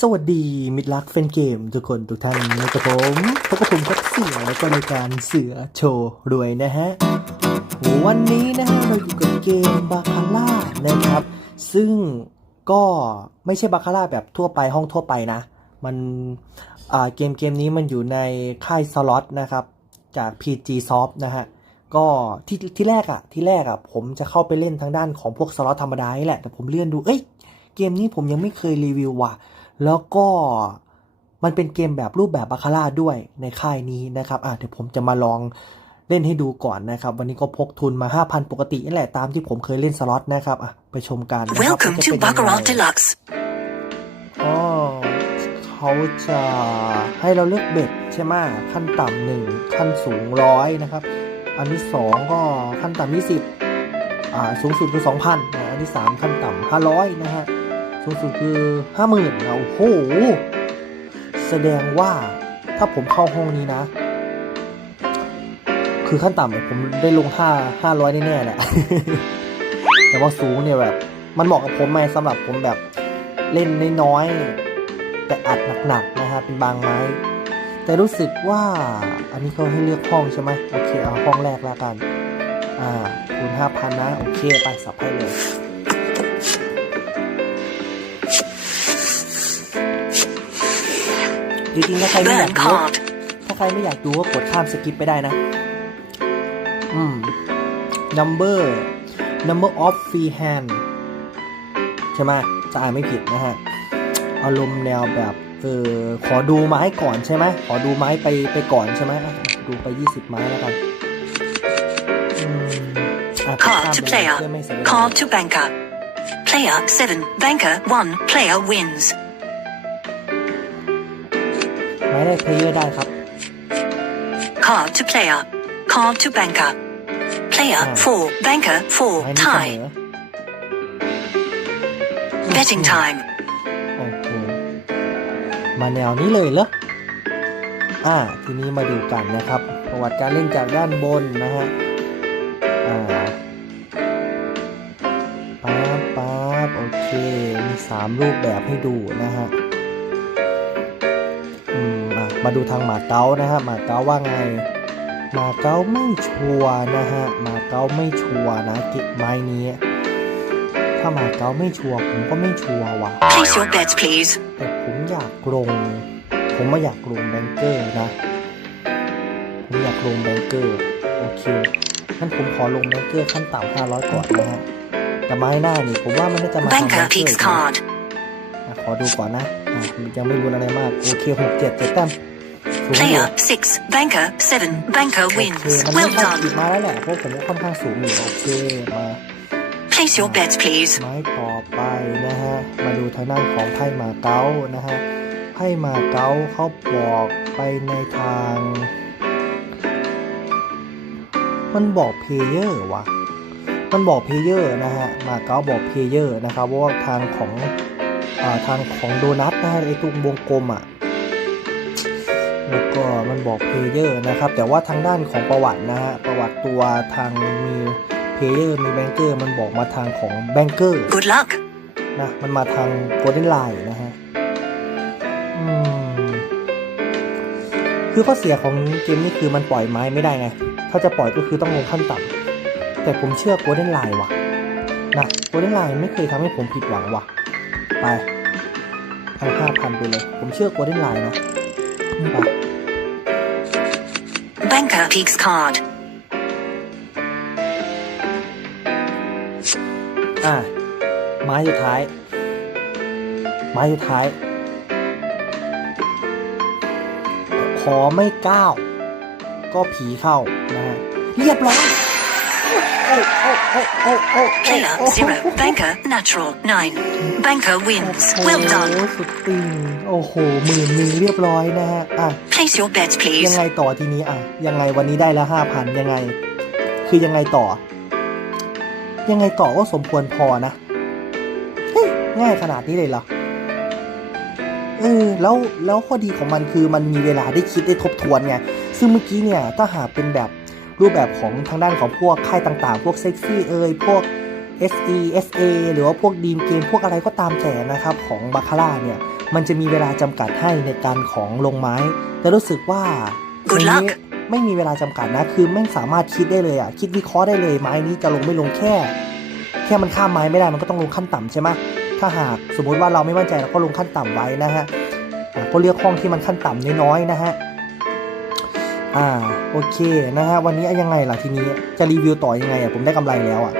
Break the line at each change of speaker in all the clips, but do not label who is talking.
สวัสดีมิตรรักแฟนเกม ทุกคนทุกท่านนะครับผมพบกับผมครับเสือแล้วก็รายการเสือโชว์รวยนะฮะ วันนี้นะฮะเราอยู่กับเกมบาคาร่านะครับ ซึ่งก็ไม่ใช่บาคาร่าแบบทั่วไปห้องทั่วไปนะ มันเกมเกมนี้มันอยู่ในค่ายสล็อตนะครับ จาก PG Soft นะฮะก็ที่ที่แรกอะที่แรกอะผมจะเข้าไปเล่นทางด้านของพวกสล็อตธรรมดานี่แหละแต่ผมเลื่อนดูเอ้ยเกมนี้ผมยังไม่เคยรีวิวว่ะ แล้วก็มันเป็นเกมแบบรูปแบบบาคาร่าด้วยในค่ายนี้นะครับอะเดี๋ยวผมจะมาลองเล่นให้ดูก่อนนะครับ วันนี้ก็พกทุนมา 5,000 ปกตินี่แหละตามที่ผมเคยเล่นสล็อตนะครับอะไปชมกันนะครับ
Welcome
ว่า
to
จะเป็นยังไง
Baccarat Deluxe.
อ๋อเขาจะให้เราเลือกเบ็ดใช่ไหมขั้นต่ำหนึ่งขั้นสูงร้อยนะครับ อันที่สองก็ขั้นต่ำยี่สิบอ่าสูงสุดคือสองพันนะอันที่สามขั้นต่ำห้าร้อยนะฮะ สูงสุดคือห้าหมื่นโอ้โห แสดงว่าถ้าผมเข้าห้องนี้นะ คือขั้นต่ำเนี่ยผมได้ลงห้าห้าร้อยแน่ๆแหละแต่ว่าสูงเนี่ยแบบ มันเหมาะกับผมไหมสำหรับผมแบบเล่นน้อยๆแต่อัดหนักๆนะฮะเป็นบางไม้ แต่รู้สึกว่าอันนี้เขาให้เลือกห้องใช่ไหมโอเคเอาห้องแรกแล้วกัน อ่าคูณห้าพันนะ โอเค ไปสับให้เลย จริงๆถ้าใครไม่อยาก
Burn
ดู
card.
ถ้าใครไม่อยากดูก็กดข้ามสกิปไปได้นะ อืม number number of free hand ใช่ไหมจะอ่านไม่ผิดนะฮะ อารมณ์แนวแบบเออขอดูไม้ก่อนใช่ไหมขอดูไม้ไปไปก่อนใช่ไหมอะดูไป 20 ไม้แล้วกันอืมอะ
Card
ข้าม
to
ไป
player
เพื่อไม่เสียเวลา
Card to banker. Player 7. Banker 1. Player wins.
ไม้ได้เพลเยอร์ได้ครับ
Card to player. Card to banker. Player
Ah.
4. Banker
ไม้
4.
นี้เสม
Tie.
อ
Betting time.
โอ้โหมาแนวนี้เลยเหรออ่าทีนี้มาดูกันนะครับ ประวัติการเล่นจากด้านบนนะฮะอ่าป๊าบป๊าบโอเค มีสามรูปแบบให้ดูนะฮะอื มอะมาดูทางหมาเก๊านะฮะหมาเก๊าว่าไงหมาเก๊าไม่ชัวร์นะฮะหมาเก๊าไม่ชัวร์นะกิไม้นี้ ถ้าหมาเก๊าไม่ชัวร์ผมก็ไม่ชัวร์ว่ะ
Place your bets, please.
แต่ผมอยากลง ผมไม่อยากลงแบงเกอร์นะ ผมอยากลงแบงเกอร์โอเคงั้นผมขอลงแบงเกอร์ขั้นต่ำ500ก่อนนะฮะแต่ไม้หน้านี่ผมว่ามันน่าจะมาทางแบ
Banker
งเกอ
peeks
ร์
card.
อะขอดูก่อนนะอะยังไม่รู้อะไรมาก โอเคหกเจ็ดเจ็ดแต้มสูงอยู่
Player 6. Banker 7. Banker
โอเค
wins.
มันไม่
Well
ค่อย
done.
ผิดมาแล้วแหละเพราะผมก็ค่อนข้างสูงอยู่โอเคมา
Place your bets, please.
ไม้ต่อไปนะฮะ มาดูทางด้านของไพ่มาเก๊านะฮะ ไพ่มาเก๊าเขาบอกไปในทาง มันบอกเพลเยอร์วะมันบอกเพลเยอร์นะฮะ มาเก๊าบอกเพลเยอร์นะครับว่าทางของอ่าทางของโดนัทนะฮะไอ้ตรงวงกลมอะ แล้วก็มันบอกเพลเยอร์นะครับ แต่ว่าทางด้านของประวัตินะฮะประวัติตัวทางมีเพลเยอร์มีแบงเกอร์มันบอกมาทางของแบงเกอร์
Good luck.
นะมันมาทางโกลเด้นไลน์นะฮะอืมคือข้อเสียของเกมนี้คือมันปล่อยไม้ไม่ได้ไง ถ้าจะปล่อยก็คือต้องลงขั้นต่ำแต่ผมเชื่อโกลเด้นไลน์ว่ะนะโกลเด้นไลน์ไม่เคยทำให้ผมผิดหวังว่ะ ไปเอาห้าพันไปเลย ผมเชื่อโกลเด้นไลน์นะไป
Banker peeks card.
อะไม้สุดท้าย ไม้สุดท้าย ขอไม่ก้าว ก็ผีเข้านะฮะเรียบร้อยโอ้โอ้โอ้โอ้โอ้
Player 0. Banker natural 9. Banker wins. Well
โอ้
done.
โหสุดติง โอ้โหหมื่นหนึ่งเรียบร้อยนะฮะอะ
Place your bets,
ยัง
please.
ไงต่อทีนี้อะ ยังไงวันนี้ได้แล้วห้าพันยังไง คือยังไงต่อ ยังไงต่อก็สมควรพอนะเฮ้ยง่ายขนาดนี้เลยเหรอเออแล้วแล้วข้อดีของมันคือมันมีเวลาได้คิดได้ทบทวนไงซึ่งเมื่อกี้เนี่ยถ้าหากเป็นแบบรูปแบบของทางด้านของพวกค่ายต่างๆ พวกเซ็กซี่เอยพวก FE FA หรือว่าพวกดีมเกมพวกอะไรก็ตามแต่นะครับของบาคาร่าเนี่ย มันจะมีเวลาจำกัดให้ในการของลงไม้ แต่รู้สึกว่า
Good
ใน
luck
นี้ไม่มีเวลาจำกัดนะ คือไม่สามารถคิดได้เลยอะ คิดวิเคราะห์ได้เลยไม้นี้จะลงไม่ลงแค่ แค่มันข้ามไม้ไม่ได้มันก็ต้องลงขั้นต่ำใช่ไหมถ้าหากสมมติว่าเราไม่มั่นใจเราก็ลงขั้นต่ำไว้นะฮะก็เลือกห้องที่มันขั้นต่ำน้อยๆนะฮะอ่าโอเคนะฮะวันนี้ยังไงล่ะทีนี้จะรีวิวต่อยังไงอะผมได้กำไรแล้วอะ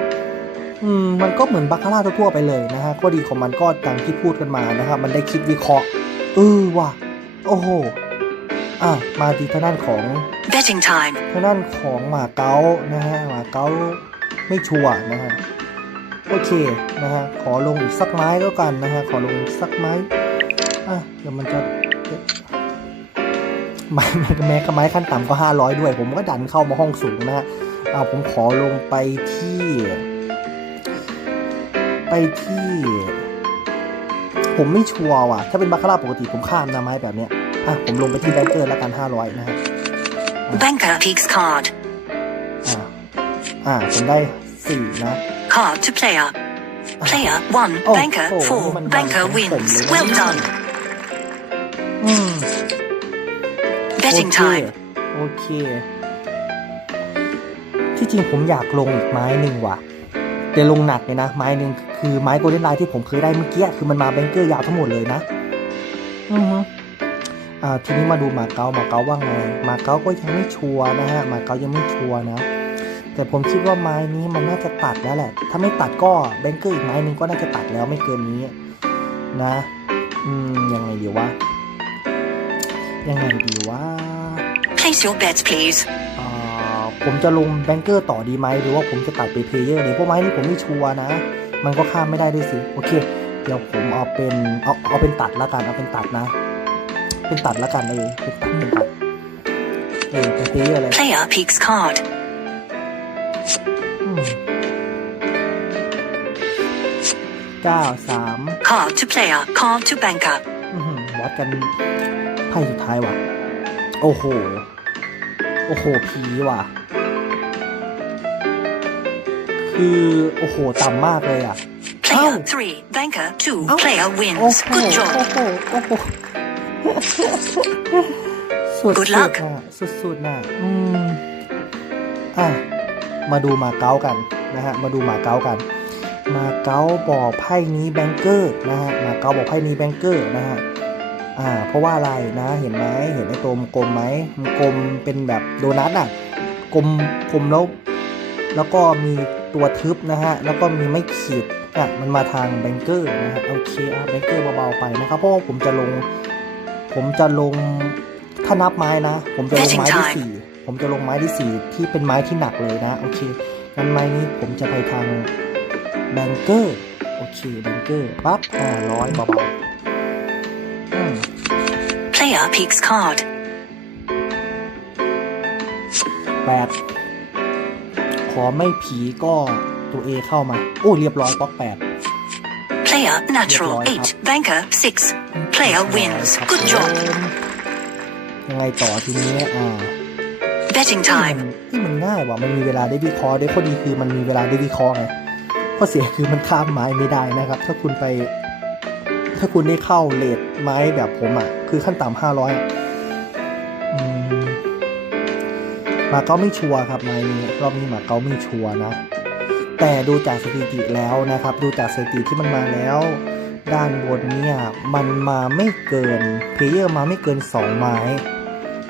อืมมันก็เหมือนบาคาร่าทั่วๆไปเลยนะฮะข้อดีของมันก็ดังที่พูดกันมานะครับมันได้คิดวิเคราะห์เออว่ะโอ้โหอะมาดีทางด้านของ
Betting time.
ทางด้านของหมาเก๊านะฮะหมาเก๊าไม่ชัวร์นะฮะโอเคนะฮะขอลงอีกสักไม้ก็กันนะฮะขอลงอีกสักไม้อะเดี๋ยวมันจะไม้แม้แม้กับไม้ขั้นต่ำก็ห้าร้อยด้วย ผมก็ดันเข้ามาห้องสูงนะฮะเอาผมขอลงไปที่ ไปที่ ผมไม่ชัวร์ว่ะ ถ้าเป็นบาคาร่าปกติผมข้ามนะไม้แบบเนี้ยอะผมลงไปที่แบงเกอร์แล้วกันห้าร้อยนะฮะ
Banker peaks card.
อ่าอ่าผมได้สี่นะ
Card to player. Player 1.
Oh,
banker
oh,
4.
มัน
Banker
มัน
wins.
ผมเลย
Well done.
อืม
Betting
โอเค
time.
โอเค ที่จริงผมอยากลงอีกไม้หนึ่งว่ะ แต่ลงหนักเลยนะ ไม้หนึ่งคือไม้โกลเด้นไลท์ที่ผมเคยได้เมื่อกี้คือมันมาแบงเกอร์ยาวทั้งหมดเลยนะอือฮึอ่าทีนี้มาดูหมาเก๊าหมาเก๊าว่าไงหมาเก๊าก็ยังไม่ชัวร์นะฮะหมาเก๊ายังไม่ชัวร์นะแต่ผมคิดว่าไม้นี้มันน่าจะตัดแล้วแหละ ถ้าไม่ตัดก็แบงเกอร์อีกไม้หนึ่งก็น่าจะตัดแล้วไม่เกินนี้นะ อืมยังไงดีวะยังไงดีวะ
Place your bets, please.
อ่าผมจะลงแบงเกอร์ต่อดีไหมหรือว่าผมจะตัดไปเพลเยอร์เลยเพราะไม้นี้ผมไม่ชัวร์นะ มันก็ข้ามไม่ได้ด้วยสิโอเค เดี๋ยวผมเอาเป็นเอาเอาเป็นตัดละกันเอาเป็นตัดนะ เป็นตัดละกันเออเป็นตัดเป็นตัดเออเป็นเพลเยอร์เลย
Player peaks card.
อืมเก้าสาม
Card to player. Card to banker.
อื้อหือวัดกันไพ่สุดท้ายว่ะ โอ้โห โอ้โหผีว่ะ คือ โอ้โห ต่ำมากเลยอะ
Player
Ow.
3. Banker 2.
Ow.
Player
โอ้
wins.
โห
Good job.
โอ้โหโอ้โหสุด
Good
ๆ
luck
น่ะสุดๆน่ะอืมอะ มาดูหมาเก๊ากันนะฮะ มาดูหมาเก๊ากัน มาเก๊าบอกไพ่นี้แบงเกอร์นะฮะ มาเก๊าบอกไพ่นี้แบงเกอร์นะฮะ อ่า เพราะว่าอะไรนะ เห็นไหมเห็นไอ้ตัวมันกลมไหมมันกลมเป็นแบบโดนัทอะ กลมกลมแล้ว แล้วก็มี ตัวทึบนะฮะ แล้วก็มีไม่ขีดอะมันมาทางแบงเกอร์นะฮะโอเคอะแบงเกอร์เบาๆไปนะครับ เพราะว่าผมจะลง ผมจะลงถ้านับไม้นะ ผมจะลงไม้ที่
Betting time
สี่ผมจะลงไม้ที่สี่ที่เป็นไม้ที่หนักเลยนะ โอเคงั้นไม้นี้ผมจะไปทางแบงเกอร์โอเคแบงเกอร์ปั๊บห้าร้อยเบาๆอืม
Player peaks card.
แปด ขอไม่ผีก็ตัวเอเข้ามา โอ้ เรียบร้อยบล็อกแปด
Player natural
Red light
8. Banker 6. Player wins. Good job.
ยังไงต่อทีนี้อ่า
Betting
ที่
time.
มันที่มันง่ายว่ะมันมีเวลาได้วิเคราะห์ด้วยข้อดีคือมันมีเวลาได้วิเคราะห์ไงข้อเสียคือมันข้ามไม้ไม่ได้นะครับ ถ้าคุณไป ถ้าคุณได้เข้าเลทไม้แบบผมอะ คือขั้นต่ำห้าร้อยมาเก๊าไม่ชัวร์ครับไม้นี้รอบนี้มาเก๊าไม่ชัวร์นะ แต่ดูจากสถิติแล้วนะครับ ดูจากสถิติที่มันมาแล้ว ด้านบนเนี่ยมันมาไม่เกินเพลเยอร์มาไม่เกินสองไม้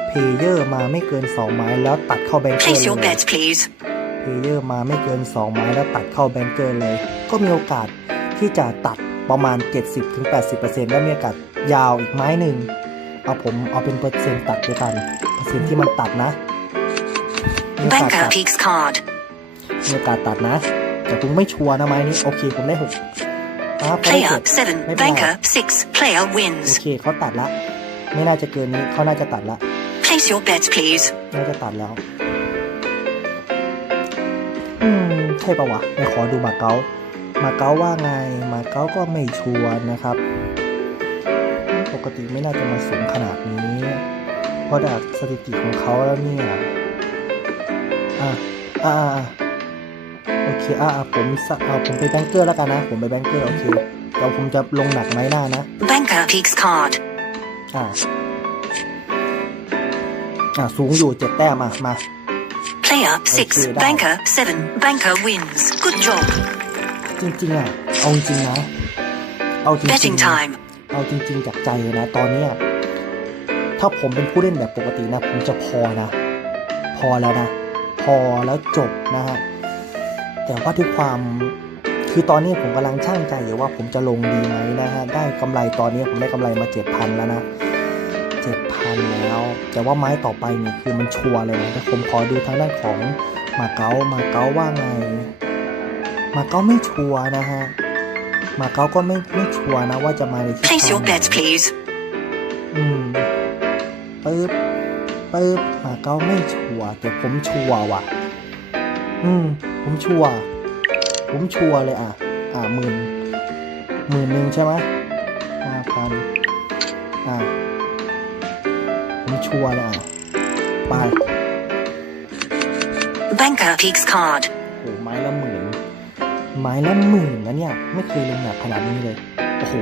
เพลเยอร์มาไม่เกินสองไม้แล้วตัดเข้าแบงเกอร์
Place
เล
your
ย
bets, please.
เพลเยอร์มาไม่เกิน 2 ไม้แล้วตัดเข้าแบงเกอร์เลย ก็มีโอกาสที่จะตัดประมาณ 70-80%แล้วมีโอกาสยาวอีกไม้หนึ่งเอาผมเอาเป็นเปอร์เซ็นต์ตัดด้วยกัน เปอร์เซ็นต์ที่มันตัดนะ มีโอกาส
Banker
ตัด
peaks card.
มีโอกาสตัดนะ แต่ผมไม่ชัวร์นะไม้นี้โอเคผมได้หกครับเขาได้
Player
เจ็ด
7.
Maybe
Banker 6. Player
โอ
wins.
เคเขาตัดละ ไม่น่าจะเกินนี้เขาน่าจะตัดละ
Place your bets, please.
น่าจะตัดแล้ว อืม ใช่ปะวะเดี๋ยวขอดูมาเก๊ามาเก๊าว่าไง มาเก๊าก็ไม่ชัวร์นะครับ ปกติไม่น่าจะมาสูงขนาดนี้ เพราะจากสถิติของเขาแล้วเนี่ย อะอ่าอ่าโอเคอ่าอ่าผมสักอ่าผมไปแบงเกอร์แล้วกันนะ ผมไปแบงเกอร์โอเคใจดี๋ยวผมจะลงหนักไม้หน้านะ
Banker peaks card.
อ่าอ่าสูงอยู่เจ็ดแต้มอะมา
Player 6.
Okay, that-
Banker 7. Banker wins. Good job.
จริงๆอะเอาจริงๆนะ เอาจริง
Betting
ๆ
time.
เอาจริง ๆ จากใจเลยนะ ตอนเนี้ยถ้าผมเป็นผู้เล่นแบบปกตินะ ผมจะพอนะ พอแล้วนะ พอแล้วจบนะฮะแต่ว่าด้วยความคือตอนนี้ผมกำลังช่างใจอยู่ว่าผมจะลงดีไหมนะฮะได้กำไรตอนนี้ผมได้กำไรมาเจ็ดพันแล้วนะเจ็ดพันแล้ว แต่ว่าไม้ต่อไปนี่คือมันชัวร์เลยนะแต่ผมขอดูทางด้านของมาเก๊ามาเก๊าว่าไง มาเก๊าไม่ชัวร์นะฮะมาเก๊าก็ไม่ไม่ชัวร์นะว่าจะมาในทิศ
Place
ทาง
your
ไหน
bets, please.
อืมปึ๊บ ปึ๊บมาเก๊าไม่ชัวร์แต่ผมชัวร์ว่ะ อืม ผมชัวร์ผมชัวร์เลยอะ อ่าหมื่นหมื่นหนึ่งใช่ไหมห้าพันอ่าผมชัวร์เลยอะ ไป
Banker peaks card.
โอ้ไม้ละหมื่นไม้ละหมื่นนะเนี่ย ไม่เคยลงแบบขนาดนี้เลย โอ้โห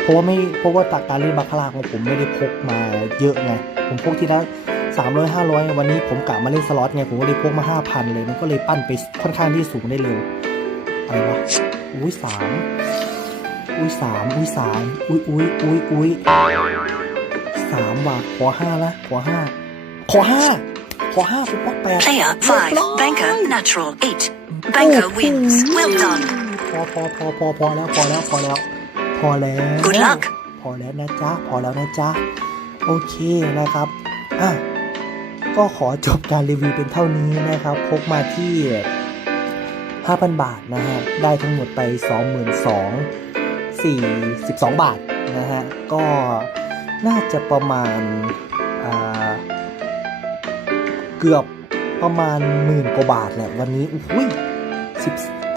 เพราะว่าไม่เพราะว่าตักการเล่นบาคาร่าของผมไม่ได้พกมาเยอะไง ผมพกทีละสามร้อยห้าร้อยวันนี้ผมกะมาเล่นสล็อตไงผมก็เลยพกมาห้าพันเลย มันก็เลยปั้นไปค่อนข้างที่สูงได้เร็วอะไรวะอุ้ยสามอุ้ยสามอุ้ยสามอุ้ยอุ้ยอุ้ยอุ้ยสามว่ะขอห้าละขอห้าขอห้าขอห้าฟุตบอลแปด
Player
เรียบร้อย
5. Banker natural 8. Banker wins. Well done.
พอพอพอพอพอแล้วพอแล้วพอแล้ว พอแล้ว
Good luck
พอแล้วนะจ๊ะพอแล้วนะจ๊ะ โอเคนะครับอะก็ขอจบการรีวิวเป็นเท่านี้นะครับพกมาที่ 5,000 บาทนะฮะ ได้ทั้งหมดไป 22,000 42 บาทนะฮะ ก็น่าจะประมาณเกือบประมาณหมื่นกว่าบาทแหละวันนี้อุ้ยสิบ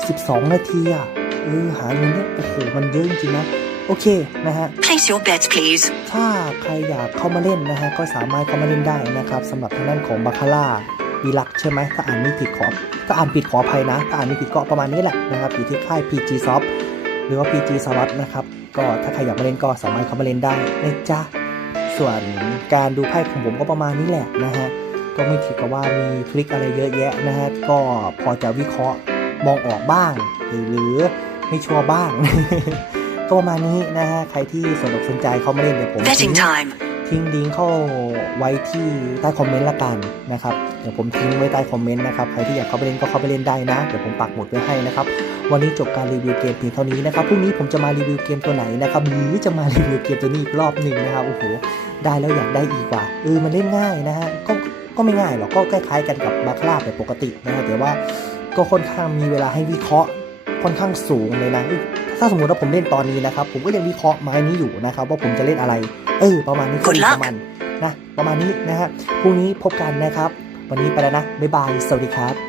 สิบสองนาทีอะเออหาเงินเนี่ยโอ้โหมันเยอะจริงนะ โอเคนะฮะ
Place your bets, please.
ถ้าใครอยากเข้ามาเล่นนะฮะก็สามารถเข้ามาเล่นได้นะครับสำหรับทางด้านของบาคาร่าดีลักใช่ไหมถ้าอ่านไม่ผิดขอถ้าอ่านผิดขออภัยนะ ถ้าอ่านไม่ผิดก็ประมาณนี้แหละนะครับอยู่ที่ค่าย PG Soft หรือว่า PG Slot นะครับก็ถ้าใครอยากมาเล่นก็สามารถเข้ามาเล่นได้นะจ๊ะส่วนการดูไพ่ของผมก็ประมาณนี้แหละนะฮะก็ไม่ถือกับว่ามีทริคอะไรเยอะแยะนะฮะก็พอจะวิเคราะห์มองออกบ้าง หรือหรือไม่ชัวร์บ้าง ก็ประมาณนี้นะฮะ ใครที่สนอกสนใจเข้ามาเล่นเดี๋ยวผมทิ้
Betting
ง
time.
ทิ้งลิงก์เข้าไว้ที่ใต้คอมเมนต์ละกันนะครับ เดี๋ยวผมทิ้งไว้ใต้คอมเมนต์นะครับ ใครที่อยากเข้าไปเล่นก็เข้าไปเล่นได้นะ เดี๋ยวผมปักหมุดไว้ให้นะครับ วันนี้จบการรีวิวเกมเพียงเท่านี้นะครับ พรุ่งนี้ผมจะมารีวิวเกมตัวไหนนะครับ หรือจะมารีวิวเกมตัวนี้อีกรอบหนึ่งนะครับ โอ้โห ได้แล้วอยากได้อีกว่ะเออ มันเล่นง่ายนะฮะ ก็ ก็ไม่ง่ายหรอก ก็คล้ายๆกันกับบาคาร่าแบบปกตินะฮะแต่ว่าก็ค่อนข้างมีเวลาให้วิเคราะห์ค่อนข้างสูงเลยนะเอ้ย ถ้าสมมติว่าผมเล่นตอนนี้นะครับ ผมก็ยังวิเคราะห์ไม้นี้อยู่นะครับ ว่าผมจะเล่นอะไร เออ ประมาณนี้ก็
Good
ดี
luck
ประมาณนะประมาณนี้นะฮะพรุ่งนี้พบกันนะครับ วันนี้ไปแล้วนะบ๊ายบายสวัสดีครับ